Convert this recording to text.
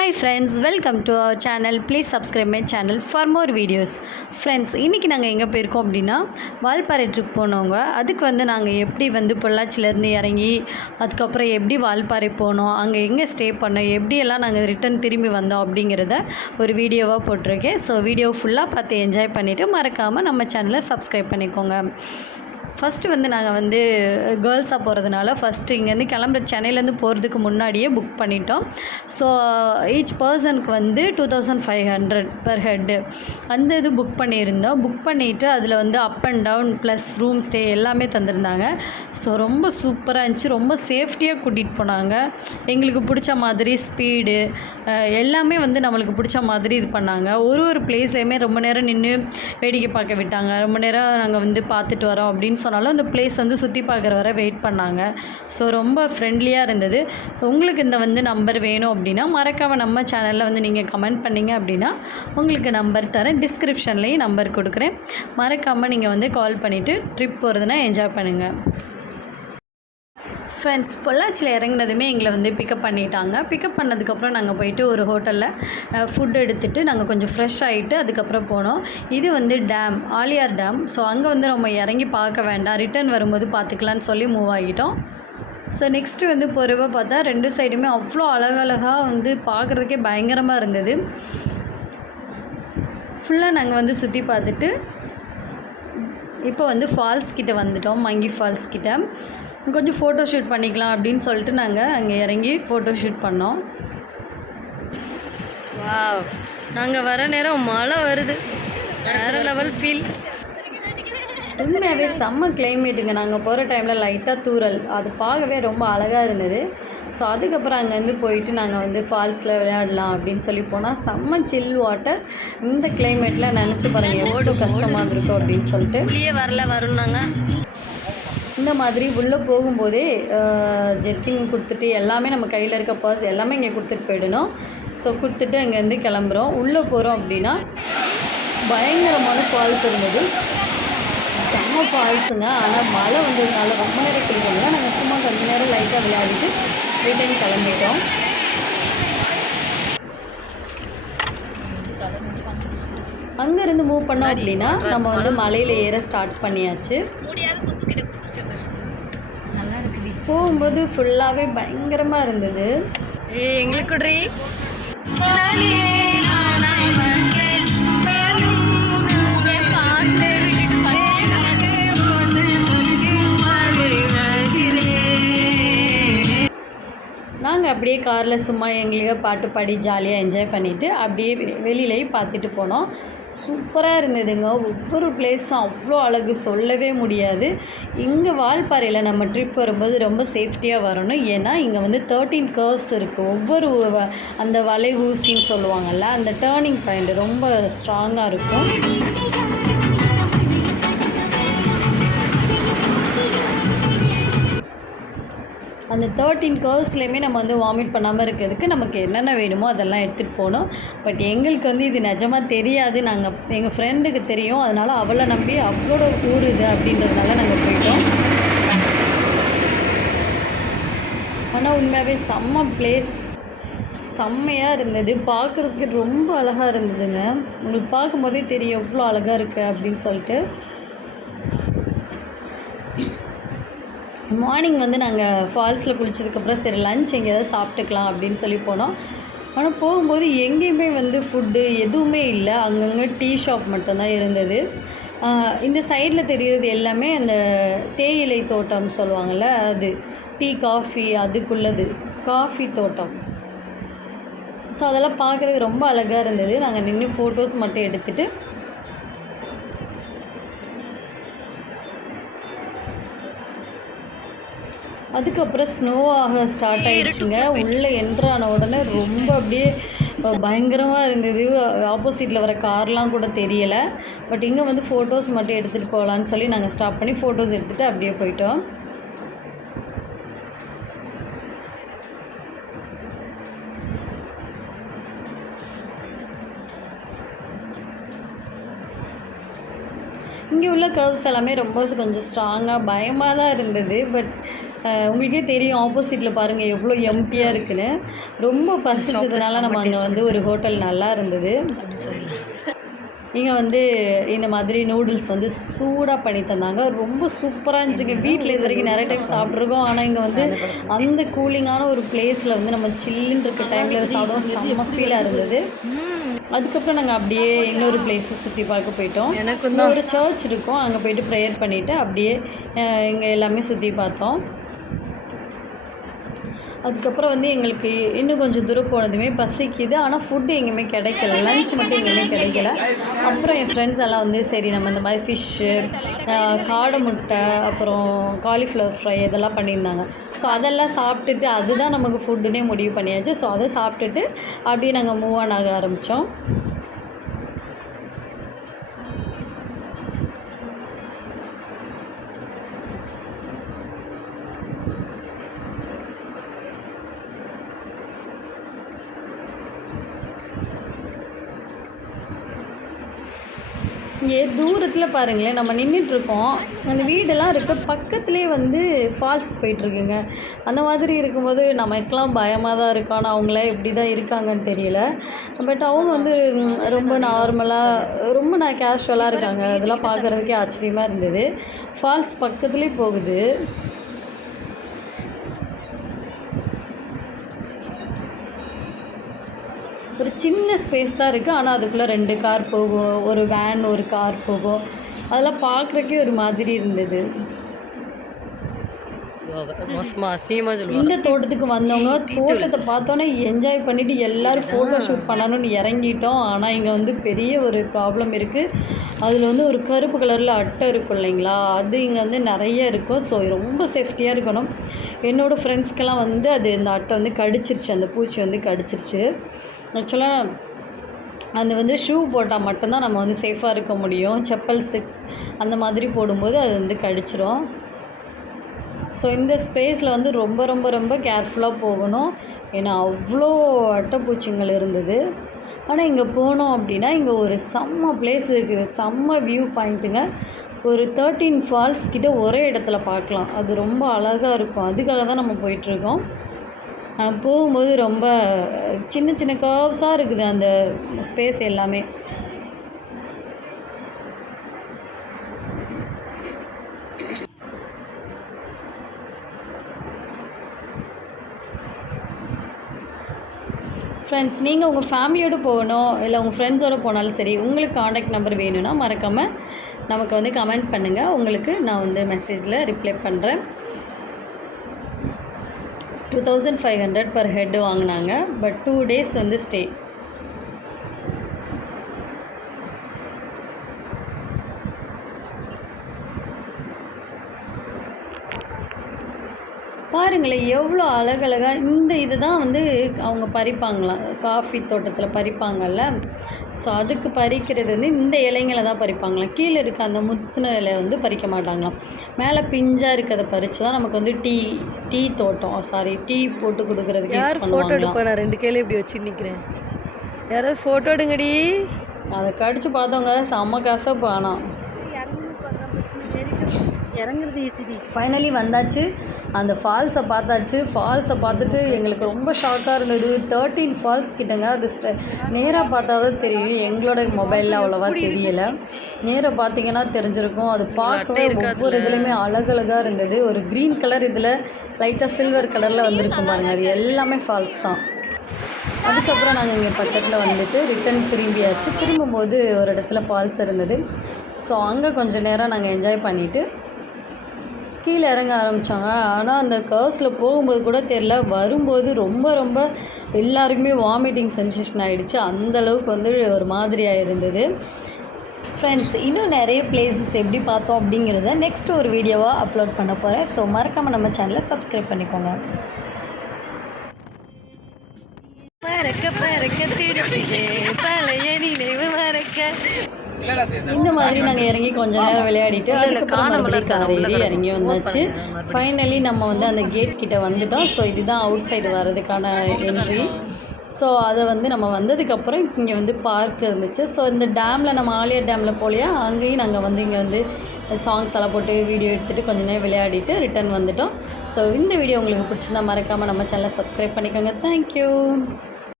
Hi friends, welcome to our channel. Please subscribe my channel for more videos. Friends, இன்றைக்கி நாங்கள் எங்கே போயிருக்கோம் அப்படின்னா வால்பாறை ட்ரிப் போனோங்க. அதுக்கு நாங்கள் எப்படி பொள்ளாச்சிலேருந்து இறங்கி அதுக்கப்புறம் எப்படி வால்பாறை போனோம், அங்கே எங்கே ஸ்டே பண்ணோம், எப்படியெல்லாம் நாங்கள் ரிட்டன் திரும்பி வந்தோம் அப்படிங்கிறத ஒரு வீடியோவாக போட்டிருக்கேன். ஸோ வீடியோ ஃபுல்லாக பார்த்து என்ஜாய் பண்ணிவிட்டு மறக்காமல் நம்ம சேனலை சப்ஸ்கிரைப் பண்ணிக்கோங்க. ஃபஸ்ட்டு நாங்கள் கேர்ள்ஸாக போகிறதுனால ஃபஸ்ட்டு இங்கேருந்து கிளம்புற சென்னையிலேருந்து போகிறதுக்கு முன்னாடியே புக் பண்ணிட்டோம். ஸோ ஈச் பர்சனுக்கு 2500 பெர் ஹெட்டு அந்த இது புக் பண்ணியிருந்தோம். புக் பண்ணிவிட்டு அதில் up and down plus room stay எல்லாமே தந்திருந்தாங்க. ஸோ ரொம்ப சூப்பராக இருந்துச்சு. ரொம்ப சேஃப்டியாக கூட்டிகிட்டு போனாங்க. எங்களுக்கு பிடிச்ச மாதிரி ஸ்பீடு எல்லாமே நம்மளுக்கு பிடிச்ச மாதிரி இது பண்ணாங்க. ஒரு பிளேஸ்லையுமே ரொம்ப நேரம் நின்று வேடிக்கை பார்க்க விட்டாங்க. ரொம்ப நேரம் நாங்கள் பார்த்துட்டு வரோம் அப்படின்னு சொன்னாலும் அந்த பிளேஸ் சுற்றி பார்க்குற வரை வெயிட் பண்ணாங்க. ஸோ ரொம்ப ஃப்ரெண்ட்லியாக இருந்தது. உங்களுக்கு இந்த நம்பர் வேணும் அப்படின்னா மறக்காமல் நம்ம சேனலில் நீங்கள் கமெண்ட் பண்ணிங்க அப்படின்னா உங்களுக்கு நம்பர் தரேன். டிஸ்கிரிப்ஷன்லேயும் நம்பர் கொடுக்குறேன். மறக்காமல் நீங்கள் கால் பண்ணிவிட்டு ட்ரிப் போகிறதுனா என்ஜாய் பண்ணுங்கள். ஃப்ரெண்ட்ஸ், பொள்ளாச்சியில் இறங்கினதுமே எங்களை பிக்கப் பண்ணிட்டாங்க. பிக்கப் பண்ணதுக்கப்புறம் நாங்கள் போயிட்டு ஒரு ஹோட்டலில் ஃபுட் எடுத்துகிட்டு நாங்கள் கொஞ்சம் ஃப்ரெஷ் ஆகிட்டு அதுக்கப்புறம் போனோம். இது டேம், ஆலியார் டேம். ஸோ அங்கே நம்ம இறங்கி பார்க்க வேண்டாம், ரிட்டர்ன் வரும்போது பார்த்துக்கலான்னு சொல்லி மூவ் ஆகிட்டோம். ஸோ நெக்ஸ்ட்டு போகிறப்ப பார்த்தா ரெண்டு சைடுமே அவ்வளோ அழகழகாக பார்க்குறதுக்கே பயங்கரமாக இருந்தது. ஃபுல்லாக நாங்கள் சுற்றி பார்த்துட்டு இப்போ ஃபால்ஸ் கிட்டே வந்துட்டோம். மங்கி ஃபால்ஸ் கிட்டே கொஞ்சம் ஃபோட்டோ ஷூட் பண்ணிக்கலாம் அப்படின்னு சொல்லிட்டு நாங்கள் அங்கே இறங்கி ஃபோட்டோ ஷூட் பண்ணோம். வாவ், நாங்கள் வர நேரம் மழை வருது. வேறு லெவல் ஃபீல். உண்மையாகவே செம்ம கிளைமேட்டுங்க. நாங்கள் போகிற டைமில் லைட்டாக தூறல், அது பார்க்கவே ரொம்ப அழகாக இருந்தது. ஸோ அதுக்கப்புறம் அங்கேருந்து போயிட்டு நாங்கள் ஃபால்ஸில் விளையாடலாம் அப்படின்னு சொல்லி போனால் செம்ம சில் வாட்டர். இந்த கிளைமேட்டில் நினச்சி பாருங்கள் எவ்வளோ கஷ்டமாக இருந்திருக்கும் அப்படின்னு சொல்லிட்டு. வெளியே வரும்னாங்க. இந்த மாதிரி உள்ளே போகும்போதே ஜெர்கின் கொடுத்துட்டு எல்லாமே நம்ம கையில் இருக்க பர்ஸ் எல்லாமே இங்கே கொடுத்துட்டு போயிடணும். ஸோ கொடுத்துட்டு அங்கேருந்து கிளம்புறோம். உள்ளே போகிறோம் அப்படின்னா பயங்கரமான ஃபால்ஸ் இருந்தது. செம்ம ஃபால்ஸுங்க. ஆனால் மழை வந்ததுனால ரொம்ப நேரம் குளிக்கல. நாங்கள் சும்மா கொஞ்சம் நேரம் லைட்டாக விளையாடிட்டு ரிட்டர்ன் கிளம்பிட்டோம். அங்கேருந்து மூவ் பண்ணோம் அப்படின்னா நம்ம மலையில் ஏற ஸ்டார்ட் பண்ணியாச்சு. போகும்போது ஃபுல்லாகவே பயங்கரமாக இருந்தது. எங்களுக்கு நாங்கள் அப்படியே காரில் சும்மா எங்களுக்கு பாட்டு பாடி ஜாலியாக என்ஜாய் பண்ணிவிட்டு அப்படியே வெளியிலையும் பார்த்துட்டு போனோம். சூப்பராக இருந்ததுங்க. ஒவ்வொரு பிளேஸும் அவ்வளோ அழகு, சொல்லவே முடியாது. இங்கே வால்பாறையில் நம்ம ட்ரிப் வரும்போது ரொம்ப சேஃப்டியாக வரணும். ஏன்னா இங்கே 13 கர்வ்ஸ் இருக்குது. ஒவ்வொரு அந்த வளைவூசின்னு சொல்லுவாங்கள்ல, அந்த டேர்னிங் பாயிண்ட் ரொம்ப ஸ்ட்ராங்காக இருக்கும். அந்த 13 கர்வ்ஸ்லேயுமே நம்ம வாமிட் பண்ணாமல் இருக்கிறதுக்கு நமக்கு என்னென்ன வேணுமோ அதெல்லாம் எடுத்துகிட்டு போகணும். பட் எங்களுக்கு இது நிஜமாக தெரியாது. நாங்கள் எங்கள் ஃப்ரெண்டுக்கு தெரியும், அதனால் அவளை நம்பி அவளோட ஊர் இது அப்படின்றதுனால நாங்கள் போயிட்டோம். ஆனால் உண்மையாகவே செம்ம பிளேஸ், செம்மையாக இருந்தது. பார்க்குறதுக்கு ரொம்ப அழகாக இருந்ததுங்க. உங்களுக்கு பார்க்கும்போதே தெரியும் எவ்வளோ அழகாக இருக்குது அப்படின்னு சொல்லிட்டு. மார்னிங் நாங்கள் ஃபால்ஸில் குளித்ததுக்கப்புறம் சரி லஞ்ச் எங்கேயாவது சாப்பிட்டுக்கலாம் அப்படின்னு சொல்லி போனோம். ஆனால் போகும்போது எங்கேயுமே ஃபுட்டு எதுவுமே இல்லை. அங்கங்கே டீ ஷாப் மட்டும்தான் இருந்தது. இந்த சைடில் தெரிகிறது எல்லாமே அந்த தேயிலை தோட்டம் சொல்லுவாங்கள்ல, அது டீ காஃபி அதுக்குள்ளது காஃபி தோட்டம். ஸோ அதெல்லாம் பார்க்குறது ரொம்ப அழகாக இருந்தது. நாங்கள் நின்று ஃபோட்டோஸ் மட்டும் எடுத்துகிட்டு அதுக்கப்புறம் ஸ்னோவாக ஸ்டார்ட் ஆகிடுச்சுங்க. உள்ளே என்ட்ரான உடனே ரொம்ப அப்படியே பயங்கரமாக இருந்தது. ஆப்போசிட்டில் வர கார்லாம் கூட தெரியலை. பட் இங்கே ஃபோட்டோஸ் மட்டும் எடுத்துகிட்டு போகலான்னு சொல்லி நாங்கள் ஸ்டாப் பண்ணி ஃபோட்டோஸ் எடுத்துகிட்டு அப்படியே போயிட்டோம். இங்கே உள்ள கர்வ்ஸ் எல்லாமே ரொம்ப கொஞ்சம் ஸ்ட்ராங்காக பயமாக தான் இருந்தது. பட் உங்களுக்கே தெரியும் ஆப்போசிட்டில் பாருங்கள் எவ்வளோ எம்டியாக இருக்குன்னு. ரொம்ப பசிச்சதுனால நம்ம அங்கே வந்து ஒரு ஹோட்டல் நல்லா இருந்தது. இங்கே வந்து இந்த மாதிரி நூடுல்ஸ் வந்து சூடாக பண்ணி தந்தாங்க. ரொம்ப சூப்பராக இருந்துச்சுங்க. வீட்டில் இது வரைக்கும் நிறைய டைம் சாப்பிட்ருக்கோம். ஆனால் இங்கே வந்து அந்த கூலிங்கான ஒரு பிளேஸில் வந்து நம்ம சில்லுன்னு இருக்க டைமில் சாப்பிடும் செம்ம ஃபீலாக இருந்தது. அதுக்கப்புறம் நாங்கள் அப்படியே இன்னொரு பிளேஸை சுற்றி பார்க்க போயிட்டோம். இங்கே ஒரு சர்ச் இருக்கும், அங்கே போய்ட்டு ப்ரேயர் பண்ணிவிட்டு அப்படியே இங்கே எல்லாமே சுற்றி பார்த்தோம். அதுக்கப்புறம் வந்து எங்களுக்கு இன்னும் கொஞ்சம் தூரம் போனதுமே பசிக்குது, ஆனால் ஃபுட்டு எங்கேயுமே கிடைக்கல, லன்ச் மட்டும் எங்கேயுமே கிடைக்கல. அப்புறம் என் ஃப்ரெண்ட்ஸ் எல்லாம் வந்து சரி நம்ம இந்த மாதிரி ஃபிஷ்ஷு, காடை முட்டை, அப்புறம் காலிஃப்ளவர் ஃப்ரை இதெல்லாம் பண்ணியிருந்தாங்க. ஸோ அதெல்லாம் சாப்பிட்டுட்டு அதுதான் நமக்கு ஃபுட்டுன்னே முடிவு பண்ணியாச்சு. ஸோ அதை சாப்பிட்டுட்டு அப்படியே நாங்கள் மூவ் ஆன் ஆக ஆரம்பித்தோம். இங்கே தூரத்தில் பாருங்களேன் நம்ம நின்றுட்டுருக்கோம், அந்த வீடெல்லாம் இருக்குது, பக்கத்துலேயே வந்து ஃபால்ஸ் போயிட்டுருக்குங்க. அந்த மாதிரி இருக்கும்போது நமக்கெலாம் பயமாக தான் இருக்கும். ஆனால் அவங்களாம் எப்படி தான் இருக்காங்கன்னு தெரியல. பட் அவங்க வந்து ரொம்ப நார்மலாக ரொம்ப கேஷுவலாக இருக்காங்க. அதெல்லாம் பார்க்குறதுக்கே ஆச்சரியமாக இருந்தது. ஃபால்ஸ் பக்கத்துலேயே போகுது. ஒரு சின்ன ஸ்பேஸ் தான் இருக்குது, ஆனால் அதுக்குள்ளே 2 கார் போகும், ஒரு வேன் ஒரு கார் போகும். அதெல்லாம் பார்க்குறக்கே ஒரு மாதிரி இருந்தது. இந்த தோட்டத்துக்கு வந்தவங்க தோட்டத்தை பார்த்தோன்னே என்ஜாய் பண்ணிவிட்டு எல்லோரும் ஃபோட்டோ ஷூட் பண்ணணும்னு இறங்கிட்டோம். ஆனால் இங்கே வந்து பெரிய ஒரு ப்ராப்ளம் இருக்குது. அதில் வந்து ஒரு கருப்பு கலரில் அட்டை இருக்கும் இல்லைங்களா, அது இங்கே வந்து நிறைய இருக்கும். ஸோ ரொம்ப சேஃப்டியாக இருக்கணும். என்னோடய ஃப்ரெண்ட்ஸ்க்கெல்லாம் வந்து அது இந்த அட்டை வந்து கடிச்சிருச்சு, அந்த பூச்சி வந்து கடிச்சிருச்சு. ஆக்சுவலாக அது வந்து ஷூ போட்டால் மட்டும்தான் நம்ம வந்து சேஃபாக இருக்க முடியும். செப்பல்ஸு அந்த மாதிரி போடும்போது அது வந்து கடிச்சிரும். ஸோ இந்த ஸ்பேஸில் வந்து ரொம்ப ரொம்ப ரொம்ப கேர்ஃபுல்லாக போகணும். ஏன்னா அவ்வளோ அட்டைப்பூச்சிங்கள் இருந்தது. ஆனால் இங்கே போனோம் அப்படின்னா இங்கே ஒரு செம்ம பிளேஸ் இருக்குது, செம்ம வியூ பாயிண்ட்டுங்க. ஒரு 13 ஃபால்ஸ் கிட்ட ஒரே இடத்துல பார்க்கலாம். அது ரொம்ப அழகாக இருக்கும். அதுக்காக தான் நம்ம போயிட்டுருக்கோம். போகும்போது ரொம்ப சின்ன சின்ன கர்வ்ஸாக இருக்குது அந்த ஸ்பேஸ் எல்லாமே. ஃப்ரெண்ட்ஸ், நீங்கள் உங்கள் ஃபேமிலியோடு போகணும் இல்லை உங்கள் ஃப்ரெண்ட்ஸோடு போனாலும் சரி, உங்களுக்கு காண்டாக்ட் நம்பர் வேணும்னா மறக்காமல் நமக்கு வந்து கமெண்ட் பண்ணுங்கள். உங்களுக்கு நான் வந்து மெசேஜில் ரிப்ளை பண்ணுறேன். 2500 per head வாங்கினாங்க. பட் 2 days வந்து ஸ்டே. பாருங்களேன் எவ்வளோ அழகழகாக. இந்த இது தான் வந்து அவங்க பறிப்பாங்களாம், காஃபி தோட்டத்தில் பறிப்பாங்கள்ல. ஸோ அதுக்கு பறிக்கிறது வந்து இந்த இலைங்களை தான் பறிப்பாங்களாம். கீழே இருக்க அந்த முத்தின இலை வந்து பறிக்க மாட்டாங்களாம். மேலே பிஞ்சாக இருக்கிறத பறித்து தான் நமக்கு வந்து டீ போட்டு கொடுக்குறதுக்கு யூஸ் பண்ணுவாங்க. நான் 2 கேள்வி இப்படி வச்சு நிற்கிறேன், யாராவது ஃபோட்டோ எடுங்கடி. அதை கடிச்சு பார்த்தவங்க செம்ம கசப்பு. ஆனால் இறங்குறது ஈஸிடி. ஃபைனலி வந்தாச்சு, அந்த ஃபால்ஸை பார்த்தாச்சு. ஃபால்ஸை பார்த்துட்டு எங்களுக்கு ரொம்ப ஷாக்காக இருந்தது. 13 ஃபால்ஸ் கிட்டங்க. அது நேராக பார்த்தா தான் தெரியும், எங்களோட மொபைலில் அவ்வளோவா தெரியலை. நேராக பார்த்தீங்கன்னா தெரிஞ்சிருக்கும். அது பார்க்கவே ஒவ்வொரு இதுலேயுமே அழகழகாக இருந்தது. ஒரு க்ரீன் கலர் இதில் லைட்டாக சில்வர் கலரில் வந்திருக்கும் பாருங்கள், அது எல்லாமே ஃபால்ஸ் தான். அதுக்கப்புறம் நாங்கள் இங்கே பக்கத்தில் வந்துட்டு ரிட்டன் திரும்பியாச்சு. திரும்பும்போது ஒரு இடத்துல ஃபால்ஸ் இருந்தது. ஸோ அங்கே கொஞ்சம் நேரம் நாங்கள் என்ஜாய் பண்ணிவிட்டு கீழே இறங்க ஆரம்பித்தாங்க. ஆனால் அந்த கர்வ்ஸில் போகும்போது கூட தெரில, வரும்போது ரொம்ப ரொம்ப எல்லாருக்குமே வாமிட்டிங் சென்சேஷன் ஆகிடுச்சு. அந்தளவுக்கு வந்து ஒரு மாதிரியாக இருந்தது. ஃப்ரெண்ட்ஸ், இன்னும் நிறைய பிளேசஸ் எப்படி பார்த்தோம் அப்படிங்கிறத நெக்ஸ்ட் ஒரு வீடியோவாக அப்லோட் பண்ண போகிறேன். ஸோ மறக்காமல் நம்ம சேனலை சப்ஸ்கிரைப் பண்ணிக்கோங்க. இந்த மாதிரி நாங்கள் இறங்கி கொஞ்ச நேரம் விளையாடிட்டு அதுக்கப்புறம் இறங்கி வந்தாச்சு. ஃபைனலி நம்ம வந்து அந்த கேட் கிட்ட வந்துட்டோம். ஸோ இதுதான் அவுட் சைடு வர்றதுக்கான என்ட்ரி. ஸோ அதை வந்து நம்ம வந்ததுக்கப்புறம் இங்கே வந்து பார்க் இருந்துச்சு. ஸோ இந்த டேமில் நம்ம ஆலியா டேமில் போலையா, அங்கேயும் நாங்கள் வந்து இங்கே வந்து சாங்ஸ் எல்லாம் போட்டு வீடியோ எடுத்துகிட்டு கொஞ்ச நேரம் விளையாடிட்டு ரிட்டர்ன் வந்துட்டோம். ஸோ இந்த வீடியோ உங்களுக்கு பிடிச்சிருந்தா மறக்காமல் நம்ம சேனலை சப்ஸ்கிரைப் பண்ணிக்கோங்க. தேங்க்யூ.